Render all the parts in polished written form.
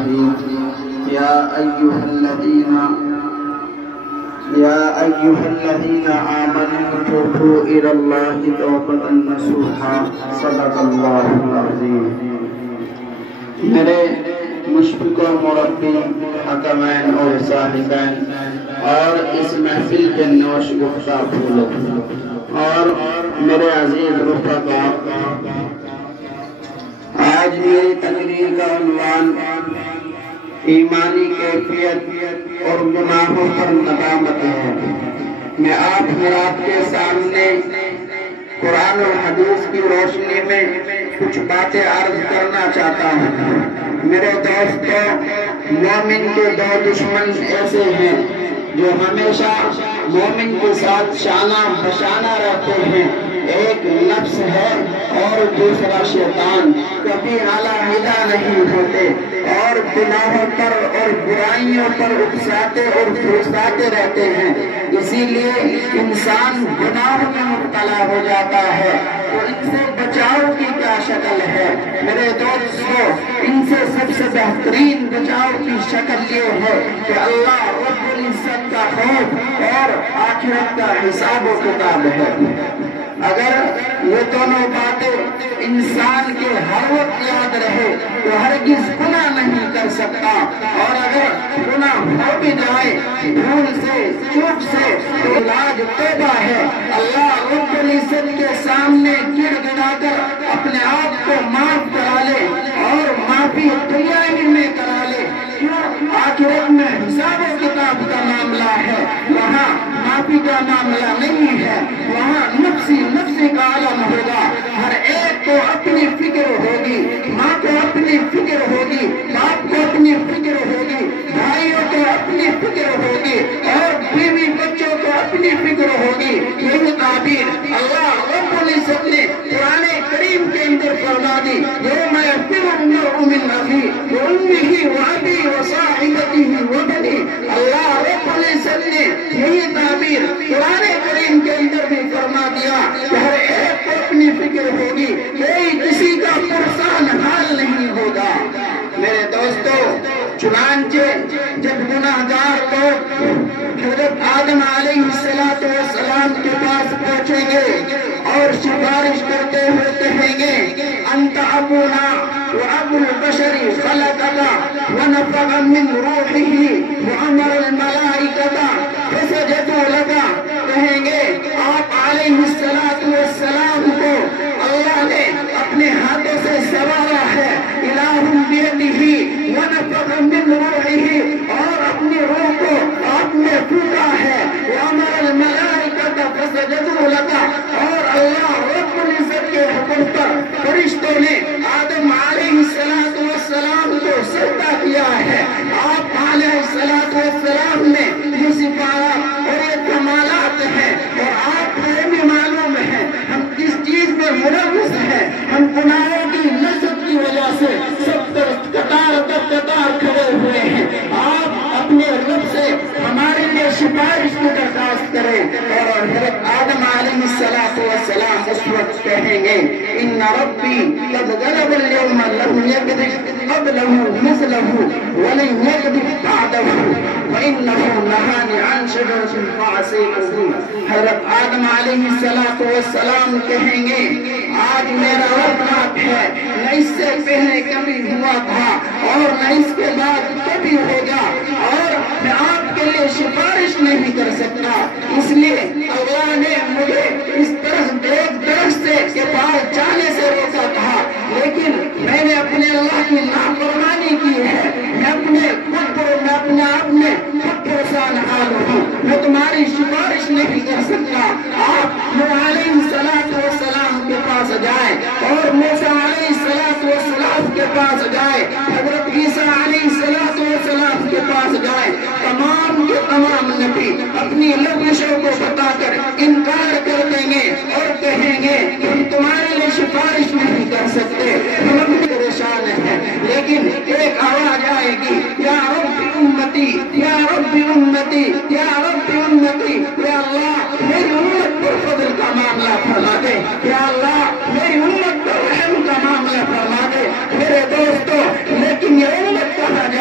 الرحيم يا أيها الذين آمنوا توبوا إلى الله توبة نصوحا صدق الله العظيم. میرے مشفق و مربی حکمین اور صاحبین اور اس محفل کے نوش گفتہ پھولوں اور میرے عزیز رفقا، آج میری تقریر کا عنوان ایمانی کیفیت اور گناہوں پر ندامت ہے. میں آپ حضرات کے سامنے قرآن اور حدیث کی روشنی میں کچھ باتیں عرض کرنا چاہتا ہوں. میرے دوستو، مومن کے دو دشمن ایسے ہیں جو ہمیشہ مومن کے ساتھ شانہ بشانہ رہتے ہیں. ایک نفس ہے اور دوسرا شیطان. کبھی علیحدہ نہیں ہوتے اور گناہوں پر اور برائیوں پر اکساتے اور پھرساتے رہتے ہیں. اسی لیے انسان گناہوں میں مبتلا ہو جاتا ہے. تو ان سے بچاؤ کی کیا شکل ہے؟ میرے دوستو، ان سے سب سے بہترین بچاؤ کی شکل یہ ہے کہ اللہ رب العزت کا خوف اور آخرت کا حساب و کتاب ہے. اگر یہ دونوں باتیں انسان کے ہر وقت یاد رہے تو ہرگز گناہ نہیں کر سکتا، اور اگر گناہ ہو بھی جائے بھول سے چوک سے تو علاج توبہ ہے. اللہ رب العزت کے سامنے گر گڑا کر اپنے آپ کو معاف کرا لے اور معافی دنیا ہی میں کرا لے. آخرت میں حساب و کتاب کا معاملہ ہے، وہاں معافی کا معاملہ نہیں ہے. وہاں نفسی کا عالم ہوگا. ہر ایک کو اپنی فکر ہوگی. ماں کو اپنی فکر ہوگی، باپ کو اپنی فکر ہوگی، بھائیوں کو اپنی فکر ہوگی اور بیوی بچوں کو اپنی فکر ہوگی. یہی تعبیر اللہ رب العزت نے قرآن کریم کے اندر فرما دی. یوم یفر المرء من اخیہ وامہ وابیہ وصاحبتہ وبنیہ. اللہ رب العزت نے یہی تعبیر قرآن کریم کے اندر بھی فرما دیا کہ ہر ایک کو اپنی فکر ہوگی، کوئی کسی کا پرسان حال نہیں ہوگا. میرے دوستو، چنانچہ جب گناہگار لوگ حضرت آدم علیہ السلام کے پاس پہنچیں گے اور سفارش کرتے ہوئے کہیں گے انت ابونا وابو البشر خلقک ونفخ من روحہ وامر الملائکۃ فسجدوا لک. کہیں گے آپ علیہ السلام کو اللہ نے اپنے ہاتھوں سے سوارا ہے، الہ بیدہ ونفخ من روحہ، اور اپنی روح کو آپ نے پھونکا ہے، وامر الملائکۃ فسجدوا لک، اور اللہ رب العزت کے حکم پر فرشتوں نے آدم علیہ السلام کو سجدہ کیا ہے. آپ علیہ السلام نے یہ صفات اور یہ کمالات ہیں، اور آپ کو یہ بھی معلوم ہے ہم کس چیز میں ملوث ہیں. ہم گناہوں کی لذت کی وجہ سے سب قطار کھڑے ہوئے ہیں. آپ اپنے رب سے ہمارے لیے سفارش کی درخواست کریں. اور حضرت آدم علیہ السلام اس وقت کہیں گے ان ربی قد غلب اليوم لم يغضب قبله مثله ولن يغضب بعده وانه نهاني عن شجرة فعصيته. حضرت آدم علیہ السلام کہیں گے آج میرا رب ناک ہے، نہ اس سے پہلے کبھی ہوا تھا اور نہ اس کے بعد کبھی ہوگا، اور میں آپ کے لیے سفارش نہیں کر سکتا. اس لیے اللہ نے مجھے اس طرح ایک درخت کے پاس جانے سے روکا تھا، لیکن میں نے اپنے اللہ کی نافرمانی کی ہے. میں اپنے آپ میں خود پریشان حال ہوں. میں تمہاری سفارش نہیں کر سکتا. آپ نوح علیہ السلام کے پاس جائیں اور موسیٰ علیہ السلام کے پاس جائیں، حضرت عیسیٰ علیہ السلام کے پاس جائیں. تمام کے تمام نبی اپنی لغزشوں کو بتا کر انکار کر دیں گے اور کہیں گے ہم تمہارے لیے سفارش نہیں کر سکتے، ہم پریشان ہیں. لیکن ایک آواز آئے گی یا رب امتی یا رب امتی یا رب امتی. یا اللہ میری امت پر فضل کا معاملہ فرما دے، یا اللہ میری امت پر رحم کا معاملہ فرما دے. میرے دوستو، لیکن یہ امت کہاں جائے؟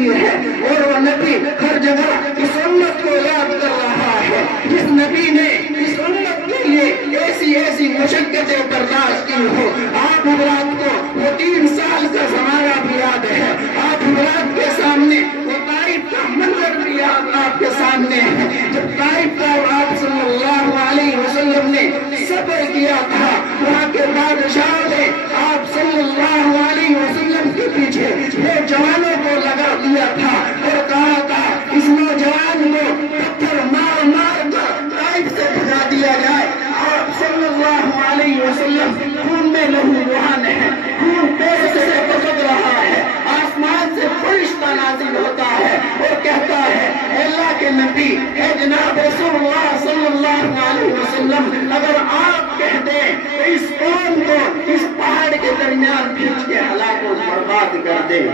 نبی ہے اور وہ نبی ہر جگہ اس امت کو یاد کر رہا ہے. جس نبی نے اس امت کے لیے ایسی مشقتیں برداشت کی ہو. آپ حضرات کو وہ 3 سال کا زمانہ بھی یاد ہے. آپ حضرات کے سامنے وہ طائف کا منظر بھی یاد آپ کے سامنے ہے. جب طائف کا آپ صلی اللہ علیہ وسلم نے صبر کیا تھا, وہاں کے بادشاہ نے آپ صلی اللہ علیہ وسلم کے پیچھے نوجوانوں کو لگا دیا تھا اور کہا تھا اس نوجوان کو پتھر مار مار کر طائف سے بھگا دیا جائے. آپ صلی اللہ علیہ وسلم خون میں لہو لہان ہے, خون پیٹ سے بہک رہا ہے, آسمان سے فرشتہ نازل ہوتا ہے اور کہتا ہے اے اللہ کے نبی, اے جناب رسول اللہ صلی اللہ علیہ وسلم, اگر آپ کہہ دیں تو اس قوم کو اس پہاڑ کے درمیان کھینچ کے ہلاک و برباد کر دیں.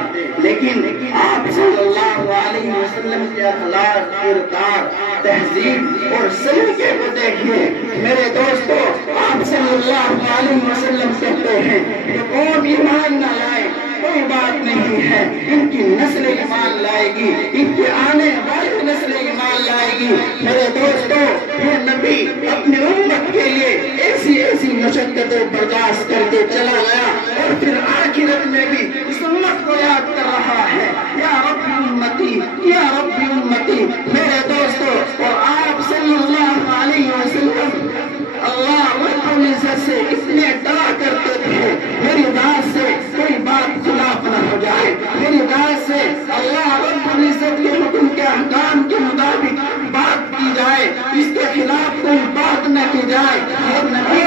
لیکن آپ صلی اللہ علیہ وسلم کے اخلاق, کردار, تہذیب اور سلیقے کو دیکھیے. میرے دوستو, آپ صلی اللہ علیہ وسلم کہتے ہیں کہ قوم ایمان نہ لائے کوئی بات نہیں ہے, ان کی نسل ایمان لائے گی, ان کی آنے والی نسل ایمان لائے گی. میرے دوستو, یہ نبی اپنی امت کے لیے ایسی مشقتیں برداشت کر کے چلا گیا اور پھر آخرت میں بھی اس امت کو یاد کر رہا ہے, یا رب امتی, یا رب امتی. میرے دوستو, اور آپ صلی اللہ علیہ وسلم اللہ رب العزت سے اتنے ڈرا کرتے تھے, میری ذات سے کوئی بات خلاف نہ ہو جائے, میری ذات سے اللہ رب العزت کے حکم کے احکام کے مطابق بات کی جائے, اس کے خلاف کوئی بات نہ کی جائے. اور نبی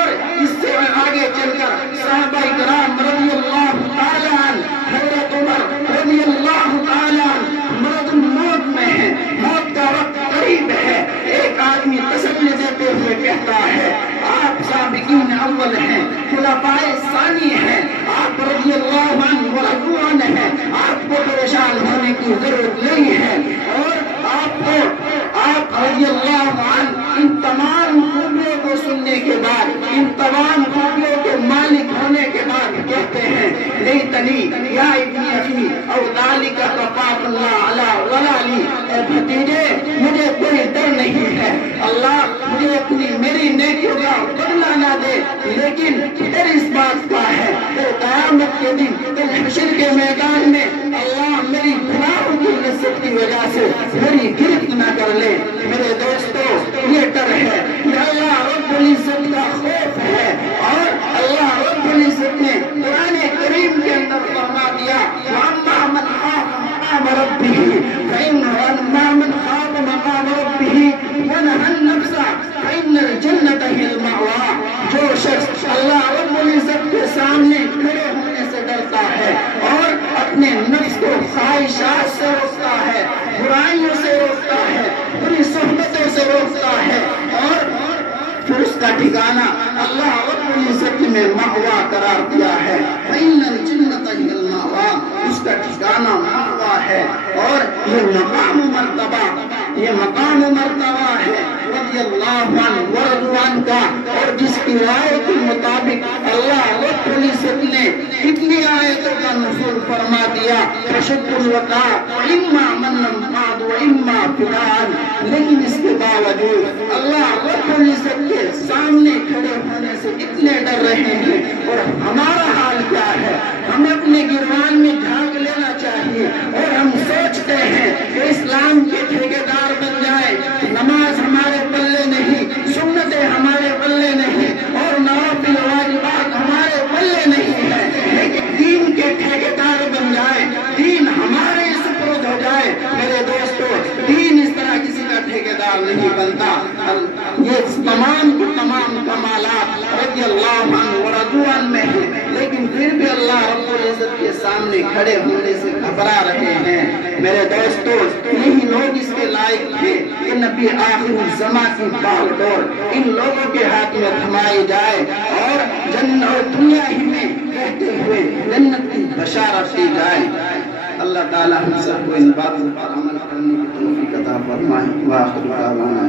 اس سے آگے چل کر صحابہ کرام رضی اللہ تعالیٰ عنہ, حضرت عمر رضی اللہ تعالیٰ عنہ مرض الموت میں ہے, موت کا وقت قریب ہے. ایک آدمی تسلی دیتے ہوئے کہتا ہے آپ سابقین اول ہیں, خلفائے ثانی ہیں, آپ رضی اللہ عنہ ورضوا عنہ ہیں, آپ کو پریشان ہونے کی ضرورت نہیں ہے. اور آپ رضی اللہ عنہ ان تمام خوبیوں کو سننے کے بعد, ان تمام خوبیوں کے مالک ہونے کے بعد کہتے ہیں لیتنی یا ابن اخی او ذالک کفاف اللہ علی ولالی, اے بھتیجے مجھے کوئی ڈر نہیں ہے, اللہ مجھے اپنی میری نیکیوں کا بدلہ نہ دے, لیکن ڈر اس بات کا ہے کہ قیامت کے دن کل حشر کے میدان میں اللہ میری گناہوں کی لذت کی وجہ سے میری گرفت نہ کر لے. میرے دوستو, یہ ڈر ہے, یہ اللہ رب العزت کا خوف ہے. اور اللہ رب العزت نے قرآن کریم کے اندر فرما دیا وَأَمَّا مَنْ خَافَ مَقَامَ رَبِّهِ فَإِنَّ مَنْ خَافَ مَقَامَ رَبِّهِ وَنَهَى النَّفْسَ فَإِنَّ الْجَنَّةَ هِيَ الْمَأْوَىٰ. جو شخص اللہ رب العزت کے سامنے کھڑے ہونے سے ڈرتا ہے اور اپنے نفس کو خواہشات سے روکتا ہے, برائیوں سے روکتا ہے, بری صحبتوں سے روکتا ہے, اور پھر اس کا ٹھکانہ اللہ رب العزت نے مأوا قرار دیا ہے. فإن الجنة هي المأوى, اس کا ٹھکانہ مأوا ہے. اور یہ مقام مرتبہ ہے رضی اللہ عنہ ورضوا عنہ کا. اور جس کی روایت کے مطابق اللہ رب العزت نے کتنی آیتوں کا نزول فرما دیا, فشد الوقاء اما من بعد و اما فلان. لیکن اس کے باوجود اللہ رب العزت کے سامنے کھڑے ہونے سے اتنے ڈر رہے ہیں. اور ہمارا حال کیا ہے, ہمیں اپنے گروان میں جھانک لینا چاہیے اور ہم سوچتے ہیں کہ اسلام کے ٹھیکیدار بن جائیں, نماز ہمارے پلے نہیں, سنتیں ہمارے پلے نہیں, اور نوافل واجبات ہمارے پلے نہیں ہے, لیکن دین کے ٹھیکیدار بن جائیں, دین ہمارے سپرد ہو جائے. میرے دوستو, دین اس طرح کسی کا ٹھیکیدار نہیں بنتا. یہ تمام کمالات رضی اللہ عنہ ورضوا عنہ میں ہیں, لیکن پھر بھی اللہ رب العزت کے سامنے کھڑے ہونے سے گھبرا رہے ہیں. میرے دوستو, یہی لوگ اس کے لائق تھے کہ نبی آخر الزمان کی باغ ڈور ان لوگوں کے ہاتھ میں تھمائی جائے اور جنت اور دنیا ہی میں رہتے ہوئے جنت کی بشارت دی جائے. اللہ تعالی ہم سب کو ان باتوں پر عمل کرنے کی توفیق عطا فرمائے. وآخر دعوانا